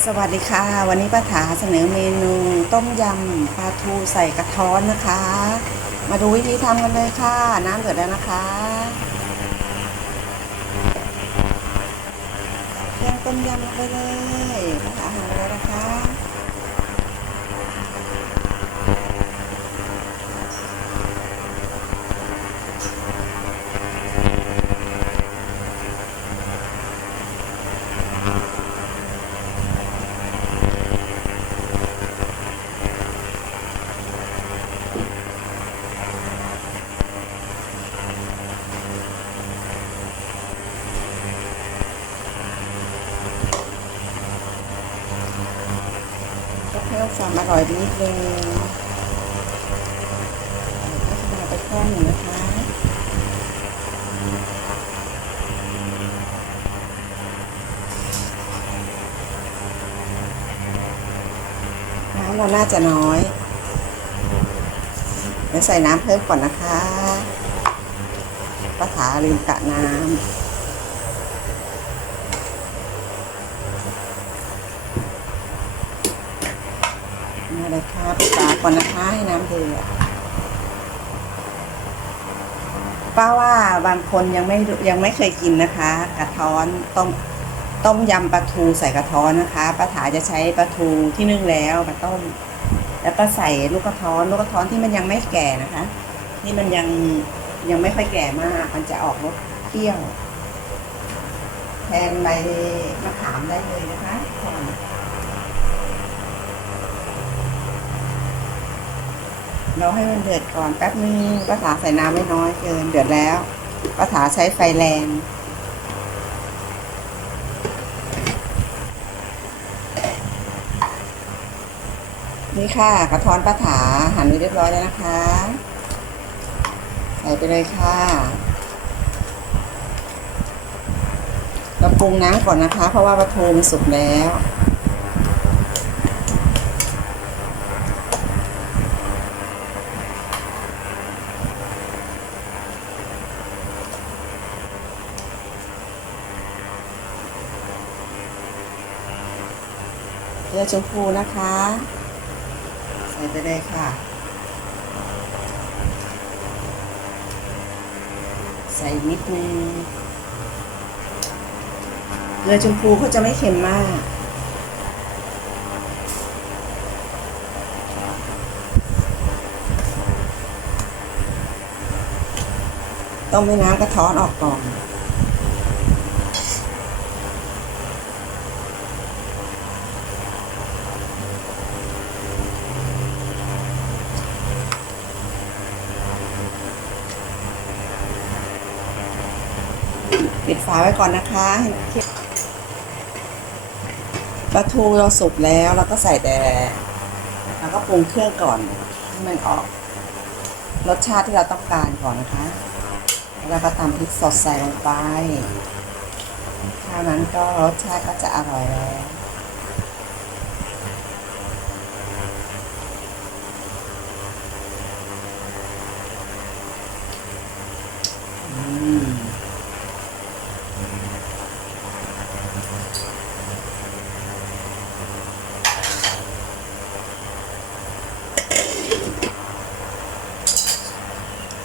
สวัสดีค่ะ วันนี้ป้าถาเสนอเมนูต้มยำปลาทูใส่กระท้อนนะคะ มาดูวิธีทำกันเลยค่ะ น้ำเดือดแล้วนะคะ เครื่องต้มยำลงไปเลยป้าถาหั่นไปเลยนะคะก็เพิ่ม ความอร่อยนิดนึงก็จะมาไปข้อนหนึ่งนะคะน้ำเราน่าจะน้อยเดี๋ยวใส่น้ำเพิ่มก่อนนะคะป้าถาลืมกะน้ำ มาเลยค่ะปิดฝา ก่อนนะคะให้น้ำเดือดป้าว่าบางคนยังไม่ยังไม่เคยกินนะคะ กระท้อนต้มต้มยำปลาทูใส่กระท้อนนะคะป้าถาจะใช้ปลาทูที่นึ่งแล้วมาต้ม แล้วก็ใส่ลูกกระท้อนลูกกระท้อนที่มันยังไม่แก่นะคะที่มันยังยังไม่ค่อยแก่มาก มันจะออกรสเปรี้ยว แทนใบมะขามได้เลยนะคะก่อน เราให้มันเดือดก่อนแป๊บนึงป้าถาใส่น้ำไม่น้อยเกิน เดือดแล้วป้าถาใช้ไฟแรงนี่ค่ะกระท้อนป้าถาหั่นไว้เรียบร้อยแล้วนะคะ ใส่ไปเลยค่ะเราปรุงน้ำก่อนนะคะ เพราะว่าปลาทูมันสุกแล้ว เกลือชมพูนะคะ ใส่ไปเลยค่ะ ใส่นิดนึงเกลือชมพูเขาจะไม่เค็มมาก ต้องให้น้ำกระท้อนออกก่อน ปิดฝาไว้ก่อนนะคะเคี่ยวปลาทูเราสุกแล้วเราก็ใส่แต่เราก็ปรุงเครื่องก่อนให้มันออกรสชาติที่เราต้องการก่อนนะคะ แล้วก็ตำพริกสดใส่ลงไปเท่านั้นก็รสชาติก็จะอร่อยแล้ว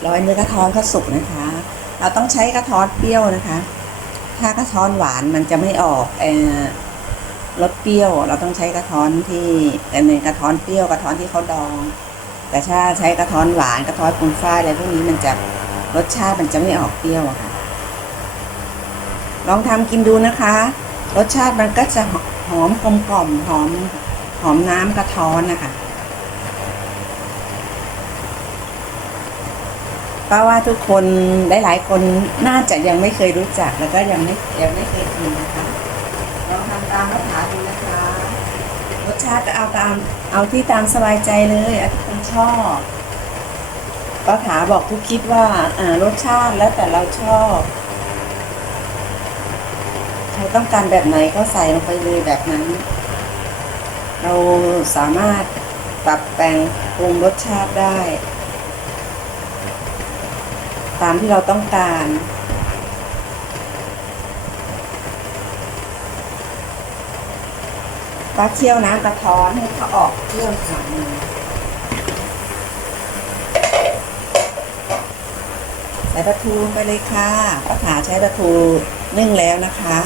ร้อยเนื้อกระท้อนก็สุกนะคะ เราต้องใช้กระท้อนเปรี้ยวนะคะ ถ้ากระท้อนหวานมันจะไม่ออกรสเปรี้ยว เราต้องใช้กระท้อนที่เป็นกระท้อนเปรี้ยวกระท้อนที่เขาดอง แต่ถ้าใช้กระท้อนหวานกระท้อนปูนฝ้ายอะไรพวกนี้มันจะรสชาติมันจะไม่ออกเปรี้ยวอะค่ะ ลองทำกินดูนะคะ รสชาติมันก็จะหอมกลมกล่อมหอมหอมน้ำกระท้อนนะคะ ป้าว่าทุกคนหลายๆคนน่าจะยังไม่เคยรู้จักแล้วก็ยังไม่ยังไม่เคยกินนะคะลองทำตามรัฐาดูนะคะรสชาติก็เอาตามเอาที่ตามสบายใจเลยที่คนชอบป้าถาบอกทุกคลิปว่าอ่ารสชาติแล้วแต่เราชอบใครต้องการแบบไหนก็ใส่ลงไปเลยแบบนั้น เราสามารถปรับแต่งปรุงรสชาติได้ ตามที่เราต้องการนก็เคี่ยวน้ำกระท้อนให้เขาออกเคี่องหน่อยนึงใส่ปลาทูไปเลยค่ะป้าขาใช้ปลาทูนึ่งแล้วนะคะ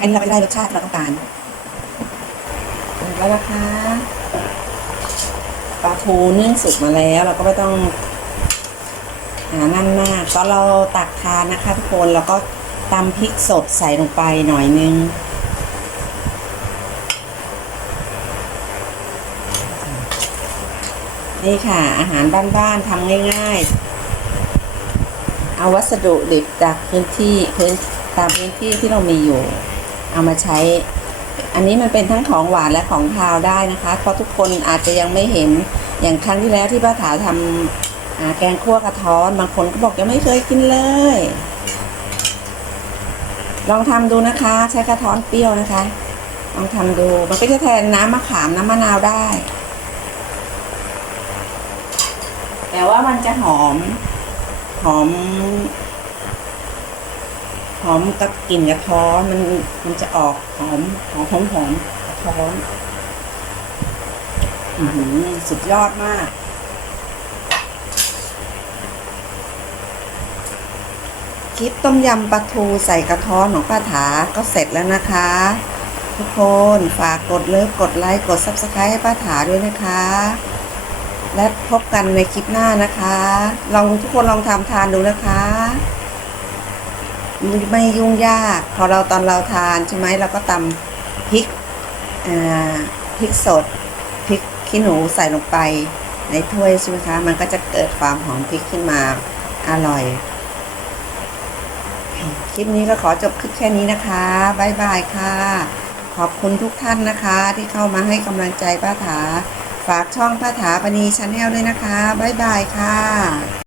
อันนี้เราก็ได้รสชาติที่เราต้องการแล้วนะคะปลาทูนึ่งสุกมาแล้ว เราก็ไม่ต้องหานั่นมากตอนเราตักทานนะคะทุกคนเราก็ตำพริกสดใส่ลงไปหน่อยนึงนี่ค่ะ อาหารบ้านๆทำง่าย ๆ เอาวัสดุดิบจากพื้นที่พื้นตามพื้นที่ที่เรามีอยู่ เอามาใช้ อันนี้มันเป็นทั้งของหวานและของคาวได้นะคะ เพราะทุกคนอาจจะยังไม่เห็นอย่างครั้งที่แล้วที่ป้าถาทำาแกงคั่วกระท้อน บางคนก็บอกยังไม่เคยกินเลย ลองทำดูนะคะ ใช้กระท้อนเปรี้ยวนะคะ ลองทำดูมันก็จะแทนน้ำมะขามน้ำมะนาวได้ แต่ว่ามันจะหอมหอม หอมกับกลิ่นกระท้อนมันมันจะออกหอมหอมหอมหอมกระท้อนอือหือสุดยอดมากคลิปต้มยำปลาทูใส่กระท้อนของป้าถาก็เสร็จแล้วนะคะ ทุกคนฝากกดเลิฟกดไลค์กด subscribe ให้ป้าถาด้วยนะคะ และพบกันในคลิปหน้านะคะ ลองทุกคนลองทำทานดูนะคะ ไม่ยุ่งยาก พอเราตอนเราทานใช่ไหมเราก็ตำพริกพริกสดพริกขี้หนูใส่ลงไปในถ้วยใช่ไหมคะ มันก็จะเกิดความหอมพริกขึ้นมาอร่อย คลิปนี้ก็ขอจบคลิปแค่นี้นะคะบายบายค่ะ ขอบคุณทุกท่านนะคะ ที่เข้ามาให้กำลังใจป้าถา ฝากช่องป้าถาปณีชาแนลด้วยนะคะบายบายค่ะ